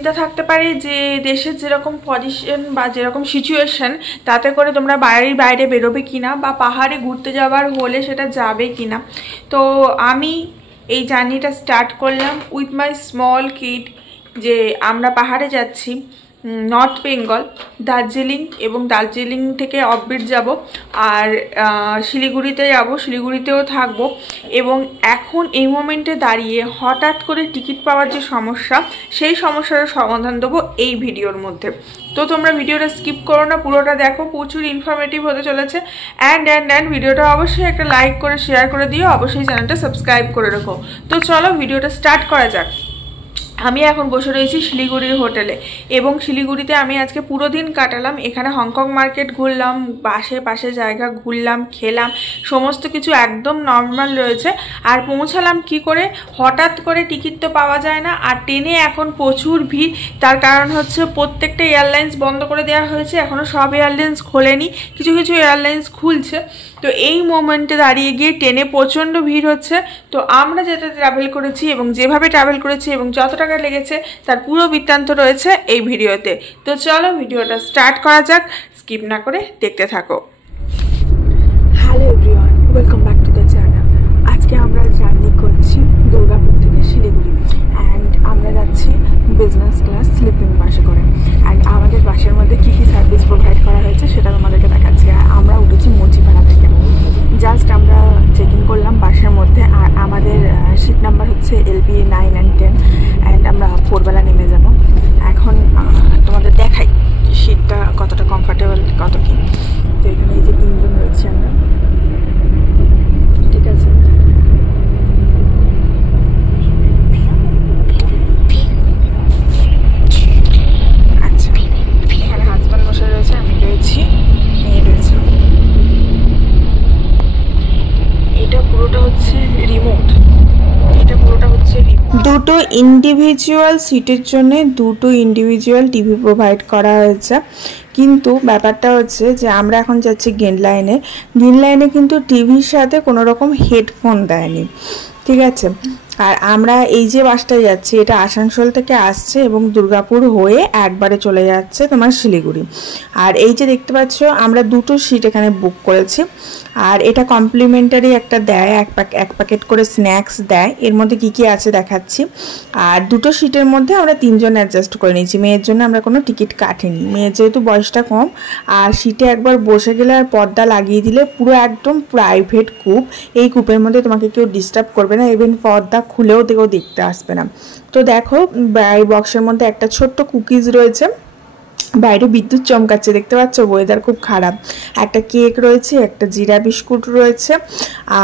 চিন্তা থাকতে পারে যে দেশের যেরকম পজিশন বা যেরকম সিচুয়েশন তাতে করে তোমরা বাড়ির বাইরে বেরোবে কিনা বা পাহাড়ে ঘুরতে যাওয়ার হলে সেটা যাবে কিনা। তো আমি এই জার্নিটা স্টার্ট করলাম উইথ মাই স্মল কিড, যে আমরা পাহাড়ে যাচ্ছি নর্থ বেঙ্গল, দার্জিলিং, এবং দার্জিলিং থেকে অফবিট যাব আর শিলিগুড়িতে যাব, শিলিগুড়িতেও থাকবো। এবং এখন এই মোমেন্টে দাঁড়িয়ে হঠাৎ করে টিকিট পাওয়ার যে সমস্যা, সেই সমস্যার সমাধান দেবো এই ভিডিওর মধ্যে। তো তোমরা ভিডিওটা স্কিপ করো না, পুরোটা দেখো, প্রচুর ইনফরমেটিভ হতে চলেছে। অ্যান্ড ভিডিওটা অবশ্যই একটা লাইক করে শেয়ার করে দিও, অবশ্যই চ্যানেলটা সাবস্ক্রাইব করে রাখো। তো চলো ভিডিওটা স্টার্ট করা যাক। আমি এখন বসে রয়েছি শিলিগুড়ির হোটেলে, এবং শিলিগুড়িতে আমি আজকে পুরো দিন কাটালাম। এখানে হংকং মার্কেট ঘুরলাম, আশেপাশে জায়গা ঘুরলাম, খেলাম, সমস্ত কিছু একদম নর্মাল রয়েছে। আর পৌঁছালাম কি করে, হঠাৎ করে টিকিট তো পাওয়া যায় না, আর ট্রেনে এখন প্রচুর ভিড়। তার কারণ হচ্ছে প্রত্যেকটা এয়ারলাইন্স বন্ধ করে দেওয়া হয়েছে, এখনও সব এয়ারলাইন্স খোলেনি, কিছু কিছু এয়ারলাইন্স খুলছে। তো এই মোমেন্টে দাঁড়িয়ে গিয়ে ট্রেনে প্রচণ্ড ভিড় হচ্ছে। তো আমরা যেটা ট্রাভেল করেছি এবং যেভাবে ট্রাভেল করেছি এবং যত টাকা লেগেছে তার পুরো বৃত্তান্ত রয়েছে এই ভিডিওতে। তো চলো ভিডিওটা স্টার্ট করা যাক, স্কিপ না করে দেখতে থাকো। Hello everyone, welcome back to the channel. আজকে আমরা জার্নি করছি দুর্গাপুর থেকে শিলিগুড়ি, অ্যান্ড আমরা যাচ্ছি বিজনেস ক্লাস স্লিপিং বাসে করে। অ্যান্ড আমাদের বাসের মধ্যে কী কী সার্ভিস প্রোভাইড করা হয়েছে সেটা তোমাদেরকে দেখাচ্ছি। আমরা উঠেছি মুচিপাড়া থেকে, জাস্ট আমরা চেক ইন করলাম বাসের মধ্যে, আর আমাদের সিট নাম্বার হচ্ছে LB 9 and 10, অ্যান্ড আমরা ভোরবেলা নেমে যাব। এখন তোমাদের দেখাই সিটটা কতটা কমফর্টেবল, কত কি। তো এখানে এই যে 3 জন রয়েছি আমরা, ঠিক আছে। আচ্ছা, এখানে হাজব্যান্ড বসে রয়েছে, আমি রয়েছি, মেয়ে রয়েছে। এটা পুরোটা হচ্ছে রিমোট, দুটো ইন্ডিভিজুয়াল সিটের জন্য দুটো ইন্ডিভিজুয়াল টিভি প্রোভাইড করা হয়েছে। কিন্তু ব্যাপারটা হচ্ছে যে আমরা এখন যাচ্ছি গ্রিন লাইনে কিন্তু টিভির সাথে কোনো রকম হেডফোন দেয়নি, ঠিক আছে। আর আমরা এই যে বাসটায় যাচ্ছি এটা আসানসোল থেকে আসছে এবং দুর্গাপুর হয়ে একবারে চলে যাচ্ছে তোমার শিলিগুড়ি। আর এই যে দেখতে পাচ্ছ আমরা দুটো সিট এখানে বুক করেছি, আর এটা কমপ্লিমেন্টারি একটা দেয়, এক প্যাকেট করে স্ন্যাক্স দেয়। এর মধ্যে কি কি আছে দেখাচ্ছি। আর দুটো সিটের মধ্যে আমরা 3 জন অ্যাডজাস্ট করে নিয়েছি, মেয়ের জন্য আমরা কোনো টিকিট কাটিনি, মেয়ের যেহেতু বয়সটা কম। আর সিটে একবার বসে গেলে আর পর্দা লাগিয়ে দিলে পুরো একদম প্রাইভেট কূপ, এই কূপের মধ্যে তোমাকে কেউ ডিস্টার্ব করবে না, ইভেন পর্দা খুলেও দেখতে আসবে না। তো দেখো এই বক্সের মধ্যে একটা ছোট্ট কুকিজ রয়েছে, বাইরে বিদ্যুৎ চমকাচ্ছে দেখতে পাচ্ছ, ওয়েদার খুব খারাপ। একটা কেক রয়েছে, একটা জিরা বিস্কুট রয়েছে,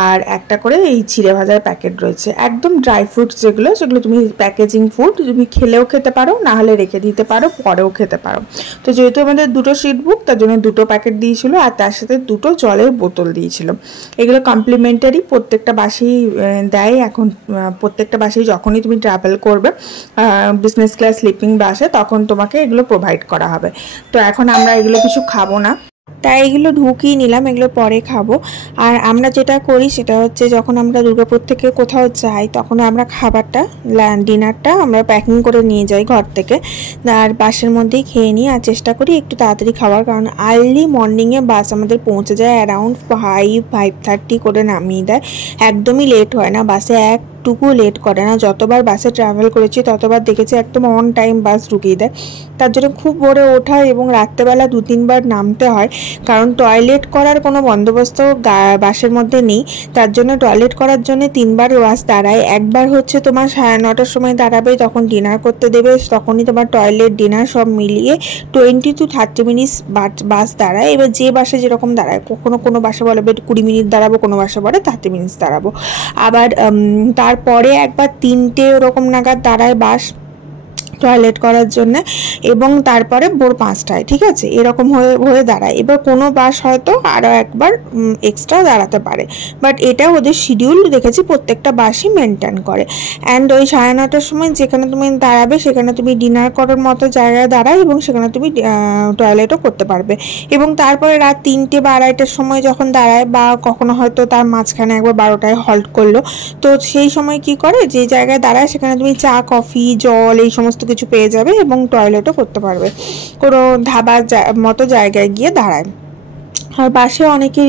আর একটা করে এই চিড়ে ভাজার প্যাকেট রয়েছে, একদম ড্রাই ফ্রুটস যেগুলো তুমি প্যাকেজিং ফুড, তুমি খেলেও খেতে পারো, না হলে রেখে দিতে পারো, পরেও খেতে পারো। তো যেহেতু আমাদের দুটো সিট বুক, তার জন্য দুটো প্যাকেট দিয়েছিল, আর তার সাথে দুটো জলের বোতল দিয়েছিল। এগুলো কমপ্লিমেন্টারি প্রত্যেকটা বাসেই দেয়। এখন প্রত্যেকটা বাসেই যখনই তুমি ট্রাভেল করবে বিজনেস ক্লাস স্লিপিং বাসে, তখন তোমাকে এগুলো প্রোভাইড করা হবে। তো এখন আমরা এগুলো কিছু খাবো না, তাই এগুলো ঢুকিয়ে নিলাম, এগুলো পরে খাবো। আর আমরা যেটা করি সেটা হচ্ছে যখন আমরা দুর্গাপুর থেকে কোথাও যাই তখন আমরা খাবারটা ডিনারটা আমরা প্যাকিং করে নিয়ে যাই ঘর থেকে, আর বাসের মধ্যেই খেয়ে নিই। আর চেষ্টা করি একটু তাড়াতাড়ি খাওয়ার, কারণ আর্লি মর্নিংয়ে বাস আমাদের পৌঁছে যায় অ্যারাউন্ড 5:30 করে নামিয়ে দেয়, একদমই লেট হয় না বাসে, একটুকু লেট করে না। যতবার বাসে ট্রাভেল করেছি ততবার দেখেছি একদম অন টাইম বাস ঢুকিয়ে দেয়। তার জন্য খুব ভোরে ওঠা এবং রাত্রেবেলা 2-3 বার নামতে হয়, কারণ টয়লেট করার কোনো বন্দোবস্ত বাসের মধ্যে নেই। তার জন্য টয়লেট করার জন্য 3 বার বাস দাঁড়ায়। একবার হচ্ছে তোমার 9:30টার সময় দাঁড়াবে, তখন ডিনার করতে দেবে, তখনই তোমার টয়লেট ডিনার সব মিলিয়ে 20 to 30 মিনিটস বাস দাঁড়ায়। এবার যে বাসে যেরকম দাঁড়ায়, কোনো বাসে বলবে 20 মিনিট দাঁড়াবো, কোনো বাসে বলে 30 মিনিটস দাঁড়াবো। আবার তারপরে একবার 3টে ওরকম নাগাদ দাঁড়ায় বাস টয়লেট করার জন্য, এবং তারপরে ভোর 5টায়, ঠিক আছে, এরকম হয়ে দাঁড়ায়। এবার কোনো বাস হয়তো আরও একবার এক্সট্রা দাঁড়াতে পারে, বাট এটা ওদের শিডিউল দেখেছি প্রত্যেকটা বাসই মেনটেন করে। অ্যান্ড ওই 9:30টার সময় যেখানে তুমি দাঁড়াবে সেখানে তুমি ডিনার করার মতো জায়গায় দাঁড়ায়, এবং সেখানে তুমি টয়লেটও করতে পারবে। এবং তারপরে রাত 3টে বা 2:30টার সময় যখন দাঁড়ায়, বা কখনো হয়তো তার মাঝখানে একবার 12টায় হল্ট করলো, তো সেই সময় কি করে, যে জায়গায় দাঁড়ায় সেখানে তুমি চা, কফি, জল এই সমস্ত কিছু পেয়ে যাবে এবং টয়লেটও করতে পারবে, কোনো ধাবার মতো জায়গায় গিয়ে দাঁড়ায়। আর বাসে অনেকের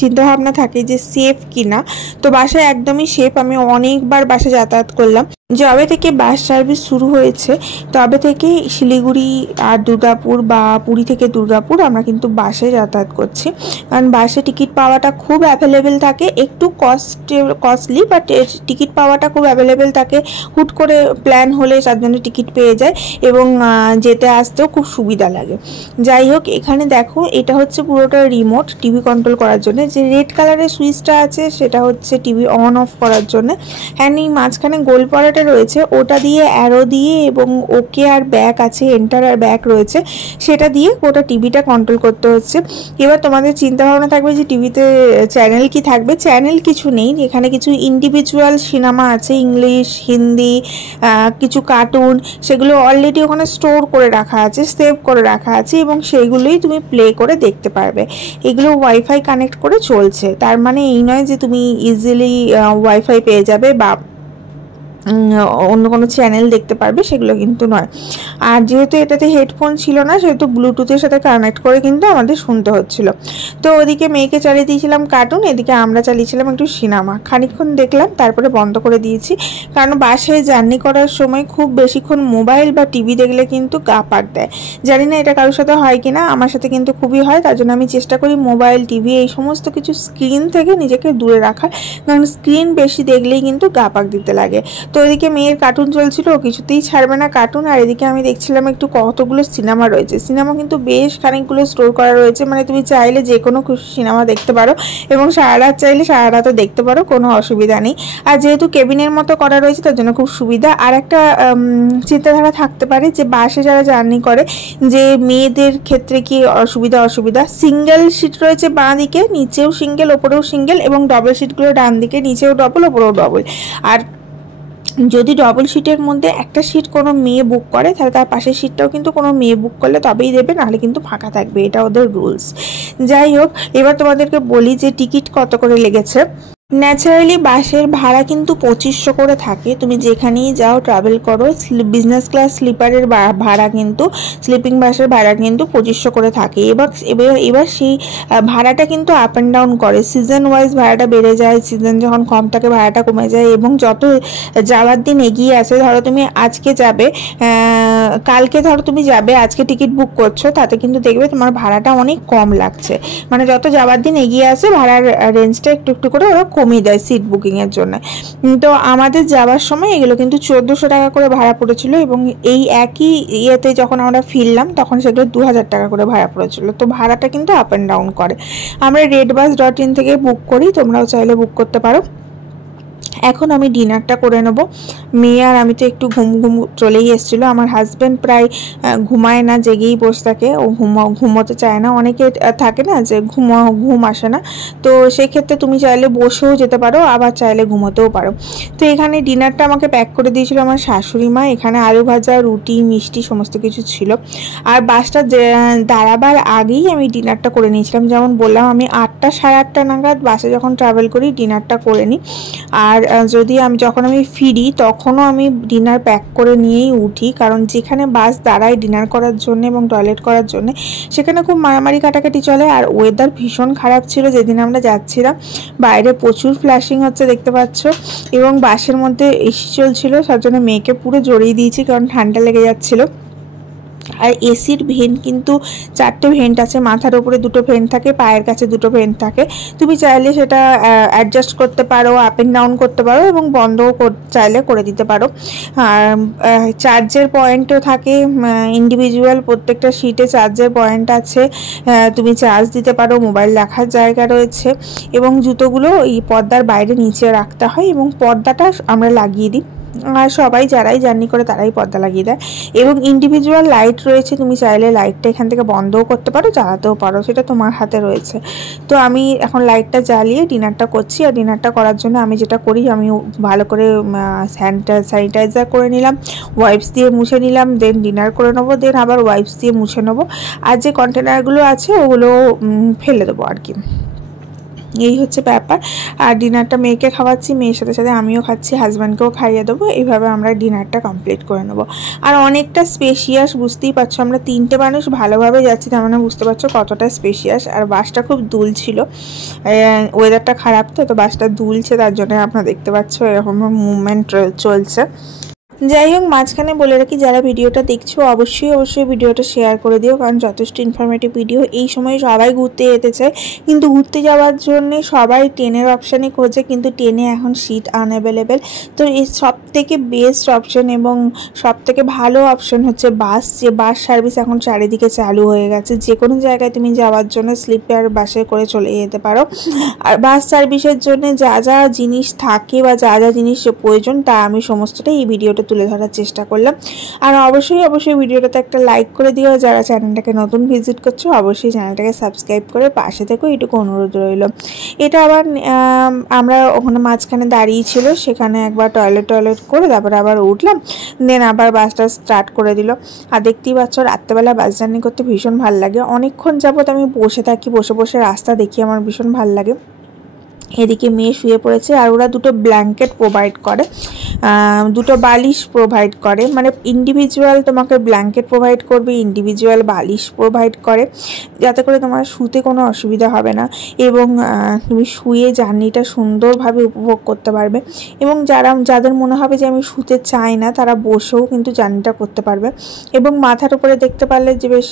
চিন্তাভাবনা থাকে যে সেফ কিনা, তো বাসে একদমই সেফ। আমি অনেকবার বাসে যাতায়াত করলাম। যবে থেকে বাস সার্ভিস শুরু হয়েছে তবে থেকে শিলিগুড়ি আর দুর্গাপুর বা পুরী থেকে দুর্গাপুর আমরা কিন্তু বাসে যাতায়াত করছি, কারণ বাসে টিকিট পাওয়াটা খুব অ্যাভেলেবেল থাকে, একটু কস্টলি বাট টিকিট পাওয়াটা খুব অ্যাভেলেবেল থাকে। হুট করে প্ল্যান হলে তার জন্য টিকিট পেয়ে যায় এবং যেতে আসতেও খুব সুবিধা লাগে। যাই হোক, এখানে দেখো এটা হচ্ছে পুরোটা রিমোট টিভি কন্ট্রোল করার জন্য। যে রেড কালারের সুইচটা আছে সেটা হচ্ছে টিভি অন অফ করার জন্য, হ্যান্ড এই মাঝখানে গোল পড়াটা রয়েছে ওটা দিয়ে অ্যারো দিয়ে এবং ওকে আর ব্যাক আছে, এন্টার আর ব্যাক রয়েছে, সেটা দিয়ে ওটা টিভিটা কন্ট্রোল করতে হচ্ছে। এবার তোমাদের চিন্তা ভাবনা থাকবে যে টিভিতে চ্যানেল কি থাকবে। চ্যানেল কিছু নেই, এখানে কিছু ইন্ডিভিজুয়াল সিনেমা আছে, ইংলিশ, হিন্দি, কিছু কার্টুন, সেগুলো অলরেডি ওখানে স্টোর করে রাখা আছে, সেভ করে রাখা আছে এবং সেইগুলোই তুমি প্লে করে দেখতে পারবে। এগুলো ওয়াইফাই কানেক্ট করে চলছে, তার মানে এই নয় যে তুমি ইজিলি ওয়াইফাই পেয়ে যাবে বা অন্য কোনো চ্যানেল দেখতে পারবে, সেগুলো কিন্তু নয়। আর যেহেতু এটাতে হেডফোন ছিল না সেহেতু ব্লুটুথের সাথে কানেক্ট করে কিন্তু আমাদের শুনতে হচ্ছিল। তো ওদিকে মেয়েকে চালিয়ে দিয়েছিলাম কার্টুন, এদিকে আমরা চালিয়েছিলাম একটু সিনেমা। খানিকক্ষণ দেখলাম, তারপরে বন্ধ করে দিয়েছি, কারণ বাসে জার্নি করার সময় খুব বেশিক্ষণ মোবাইল বা টিভি দেখলে কিন্তু গা পাক দেয়। জানি না এটা কারোর সাথে হয় কিনা, আমার সাথে কিন্তু খুবই হয়। তার জন্য আমি চেষ্টা করি মোবাইল, টিভি এই সমস্ত কিছু স্ক্রিন থেকে নিজেকে দূরে রাখার, কারণ স্ক্রিন বেশি দেখলেই কিন্তু গা পাক দিতে লাগে। তো এদিকে মেয়ের কার্টুন চলছিল, ও কিছুতেই ছাড়বে না কার্টুন। আর এদিকে আমি দেখছিলাম একটু কতগুলো সিনেমা রয়েছে। সিনেমা কিন্তু বেশ খানিকগুলো স্টোর করা রয়েছে, মানে তুমি চাইলে যে কোনো সিনেমা দেখতে পারো এবং সারা রাত চাইলে সারা রাতও দেখতে পারো, কোনো অসুবিধা নেই। আর যেহেতু কেবিনের মতো করা রয়েছে তার জন্য খুব সুবিধা। আর একটা চিন্তাধারা থাকতে পারে যে বাসে যারা জার্নি করে যে মেয়েদের ক্ষেত্রে কি অসুবিধা। সিঙ্গেল সিট রয়েছে বাঁ দিকে, নিচেও সিঙ্গেল ওপরেও সিঙ্গেল, এবং ডবল সিটগুলো ডান দিকে, নিচেও ডবল ওপরেও ডবল। আর যদি ডবল সিটের মধ্যে একটা সিট কোনো মেয়ে বুক করে তাহলে তার পাশের সিটটাও কিন্তু কোনো মেয়ে বুক করলে তবেই দেবে, নাহলে কিন্তু ফাঁকা থাকবে, এটা ওদের রুলস। যাই হোক, এবার তোমাদেরকে বলি যে টিকিট কত করে লেগেছে। ন্যাচারালি বাসের ভাড়া কিন্তু 2500 করে থাকে, তুমি যেখানেই যাও ট্রাভেল করো। বিজনেস ক্লাস স্লিপারের ভাড়া কিন্তু, স্লিপিং বাসের ভাড়া কিন্তু 2500 করে থাকে। এবার সেই ভাড়াটা কিন্তু আপ অ্যান্ড ডাউন করে, সিজন ওয়াইজ ভাড়াটা বেড়ে যায়, সিজন যখন কম থাকে ভাড়াটা কমে যায়, এবং যত যাওয়ার দিন এগিয়ে আসে, ধরো তুমি আজকে যাবে, কালকে ধরো তুমি যাবে, আজকে টিকিট বুক করছো, তাতে কিন্তু দেখবে তোমার ভাড়াটা অনেক কম লাগছে। মানে যত যাওয়ার দিন এগিয়ে আসে ভাড়ার রেঞ্জটা একটু একটু করে ওরা কমিয়ে দেয় সিট বুকিংয়ের জন্য। তো আমাদের যাওয়ার সময় এগুলো কিন্তু 1400 টাকা করে ভাড়া পড়েছিল, এবং এই একই ইয়েতে যখন আমরা ফিরলাম তখন সেগুলো 2000 টাকা করে ভাড়া পড়েছিল। তো ভাড়াটা কিন্তু আপ অ্যান্ড ডাউন করে। আমরা redbus.in থেকে বুক করি, তোমরাও চাইলে বুক করতে পারো। এখন আমি ডিনারটা করে নেব। মেয়ে আর আমি তো একটু ঘুম চলেই এসেছিলো। আমার হাজব্যান্ড প্রায় ঘুমায় না, জেগেই বসে থাকে, ও ঘুমোতে চায় না। অনেকে থাকে না যে ঘুম আসে না, তো সেক্ষেত্রে তুমি চাইলে বসেও যেতে পারো, আবার চাইলে ঘুমোতেও পারো। তো এখানে ডিনারটা আমাকে প্যাক করে দিয়েছিল আমার শাশুড়ি মা। এখানে আলু ভাজা, রুটি, মিষ্টি সমস্ত কিছু ছিল। আর বাসটা দাঁড়াবার আগেই আমি ডিনারটা করে নিয়েছিলাম। যেমন বললাম, আমি 8টা সাড়ে 8টা নাগাদ বাসে যখন ট্রাভেল করি ডিনারটা করে নিই। আর যখন আমি ফিরি তখনও আমি ডিনার প্যাক করে নিয়েই উঠি, কারণ যেখানে বাস দাঁড়ায় ডিনার করার জন্য এবং টয়লেট করার জন্য সেখানে খুব মারামারি কাটাকাটি চলে। আর ওয়েদার ভীষণ খারাপ ছিল যেদিন আমরা যাচ্ছিলাম, বাইরে প্রচুর ফ্ল্যাশিং হচ্ছে দেখতে পাচ্ছ, এবং বাসের মধ্যে এসি চলছিল, তার জন্য মেয়েকে পুরো জড়িয়ে দিয়েছি কারণ ঠান্ডা লেগে যাচ্ছিলো। আর এসির ভেন্ট কিন্তু 4টে ভেন্ট আছে, মাথার উপরে 2টো ভেন্ট থাকে, পায়ের কাছে 2টো ভেন্ট থাকে। তুমি চাইলে সেটা অ্যাডজাস্ট করতে পারো, আপ অ্যান্ড ডাউন করতে পারো, এবং বন্ধও চাইলে করে দিতে পারো। আর চার্জের পয়েন্টও থাকে ইন্ডিভিজুয়াল, প্রত্যেকটা সিটে চার্জের পয়েন্ট আছে, তুমি চার্জ দিতে পারো, মোবাইল রাখার জায়গা রয়েছে, এবং জুতোগুলো এই পর্দার বাইরে নিচে রাখতে হয়, এবং পর্দাটা আমরা লাগিয়ে দিই। আর সবাই যারাই জার্নি করে তারাই পর্দা লাগিয়ে দেয়, এবং ইন্ডিভিজুয়াল লাইট রয়েছে, তুমি চাইলে লাইটটা এখান থেকে বন্ধও করতে পারো, জ্বালাতেও পারো, সেটা তোমার হাতে রয়েছে। তো আমি এখন লাইটটা জ্বালিয়ে ডিনারটা করছি। আর ডিনারটা করার জন্য আমি যেটা করি, আমি ভালো করে স্যানিটাইজার করে নিলাম, ওয়াইপস দিয়ে মুছে নিলাম, দেন ডিনার করে নেবো, দেন আবার ওয়াইপস দিয়ে মুছে নেবো। আর যে কন্টেনারগুলো আছে ওগুলো ফেলে দেবো আর কি। এই হচ্ছে ব্যাপার। আর ডিনারটা মেয়েকে খাওয়াচ্ছি, মেয়ের সাথে সাথে আমিও খাচ্ছি, হাজব্যান্ডকেও খাইয়ে দেবো। এইভাবে আমরা ডিনারটা কমপ্লিট করে নেবো। আর অনেকটা স্পেশিয়াস, বুঝতেই পারছো আমরা 3টে মানুষ ভালোভাবে যাচ্ছি, তার মানে বুঝতে পারছো কতটা স্পেশিয়াস। আর বাসটা খুব দুলছিল, ওয়েদারটা খারাপ তো বাসটা দুলছে, তার জন্য আপনারা দেখতে পাচ্ছ এরকম মুভমেন্ট চলছে। যাই হোক, মাঝখানে বলে রাখি, যারা ভিডিওটা দেখছো অবশ্যই ভিডিওটা শেয়ার করে দিও, কারণ যথেষ্ট ইনফরমেটিভ ভিডিও। এই সময় সবাই ঘুরতে যেতে চায়, কিন্তু ঘুরতে যাওয়ার জন্য সবাই ট্রেনের অপশানই খোঁজে, কিন্তু ট্রেনে এখন সিট আনঅ্যাভেলেবেল। তো এই সব থেকে বেস্ট অপশান এবং সব থেকে ভালো অপশান হচ্ছে বাস। যে বাস সার্ভিস এখন চারিদিকে চালু হয়ে গেছে, যে কোনো জায়গায় তুমি যাওয়ার জন্য স্লিপার বাসে করে চলে যেতে পারো। আর বাস সার্ভিসের জন্য যা যা জিনিস থাকে বা যা যা জিনিস প্রয়োজন তা আমি সমস্তটাই এই ভিডিওটা তুলে ধরার চেষ্টা করলাম। আর অবশ্যই ভিডিওটাতে একটা লাইক করে দিও। যারা চ্যানেলটাকে নতুন ভিজিট করছো অবশ্যই চ্যানেলটাকে সাবস্ক্রাইব করে পাশে থেকো, এটুকু অনুরোধ রইল। এটা আবার আমরা ওখানে মাঝখানে দাঁড়িয়ে ছিল, সেখানে একবার টয়লেট করে তারপরে আবার উঠলাম, দেন আবার বাসটা স্টার্ট করে দিল। আর দেখতেই পাচ্ছ রাত্রেবেলা বাস জার্নি করতে ভীষণ ভালো লাগে। অনেকক্ষণ যাবত আমি বসে থাকি, বসে রাস্তা দেখি, আমার ভীষণ ভালো লাগে। এদিকে মেয়ে শুয়ে পড়েছে, আর ওরা দুটো ব্ল্যাঙ্কেট প্রোভাইড করে, দুটো বালিশ প্রোভাইড করে, মানে ইন্ডিভিজুয়াল তোমাকে ব্ল্যাঙ্কেট প্রোভাইড করবে, ইন্ডিভিজুয়াল বালিশ প্রোভাইড করে, যাতে করে তোমার শুতে কোনো অসুবিধা হবে না এবং তুমি শুয়ে জার্নিটা সুন্দরভাবে উপভোগ করতে পারবে। এবং যাদের মনে হবে যে আমি শুতে চাই না, তারা বসেও কিন্তু জার্নিটা করতে পারবে। এবং মাথার উপরে দেখতে পারলে যে বেশ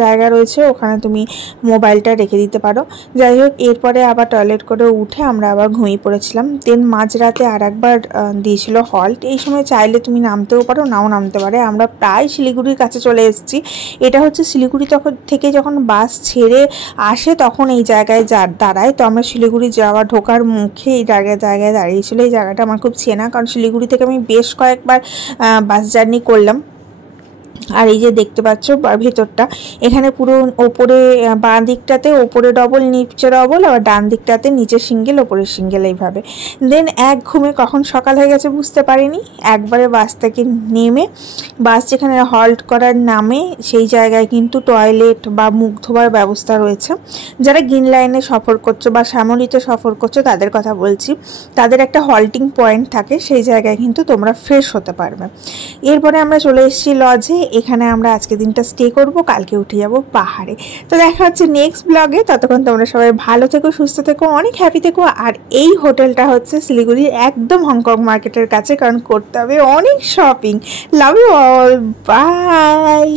জায়গা রয়েছে, ওখানে তুমি মোবাইলটা রেখে দিতে পারো। যাই হোক, এরপরে আবার টয়লেট করে উঠে আমরা আবার ঘুমিয়ে পড়েছিলাম। দেন মাঝরাতে আর একবার দিয়েছিল হল্ট। এই সময় চাইলে তুমি নামতেও পারো, নাও নামতে পারে। আমরা প্রায় শিলিগুড়ির কাছে চলে এসেছি। এটা হচ্ছে শিলিগুড়ি থেকে যখন বাস ছেড়ে আসে তখন এই জায়গায় দাঁড়ায়। তো আমরা শিলিগুড়ি ঢোকার মুখে এই জায়গায় দাঁড়িয়েছিল। এই জায়গাটা আমার খুব চেনা, কারণ শিলিগুড়ি থেকে আমি বেশ কয়েকবার বাস জার্নি করলাম। আর এই যে দেখতে পাচ্ছ ভেতরটা, এখানে পুরো ওপরে বাঁ দিকটাতে ওপরে ডবল নিচে ডবল, আবার ডান দিকটাতে নিচে সিঙ্গেল ওপরে সিঙ্গেল, এইভাবে। দেন এক ঘুমে কখন সকাল হয়ে গেছে বুঝতে পারিনি। একবারে বাস থেকে নেমে বাস যেখানে হল্ট করার নামে সেই জায়গায় কিন্তু টয়লেট বা মুখ ধোবার ব্যবস্থা রয়েছে। যারা গ্রিন লাইনে সফর করছো বা শ্যামলীতে সফর করছো তাদের কথা বলছি, তাদের একটা হল্টিং পয়েন্ট থাকে, সেই জায়গায় কিন্তু তোমরা ফ্রেশ হতে পারবে। এরপরে আমরা চলে এসেছি লজে। এখানে আমরা আজকে দিনটা স্টে করব, কালকে উঠে যাব পাহাড়ে। তো দেখা হচ্ছে নেক্সট ব্লগে। ততক্ষণ তোমরা সবাই ভালো থেকো, সুস্থ থেকো, অনেক হ্যাপি থেকো। আর এই হোটেলটা হচ্ছে শিলিগুড়ির একদম হংকং মার্কেটের কাছে, কারণ করতে হবে অনেক shopping. Love you all, by.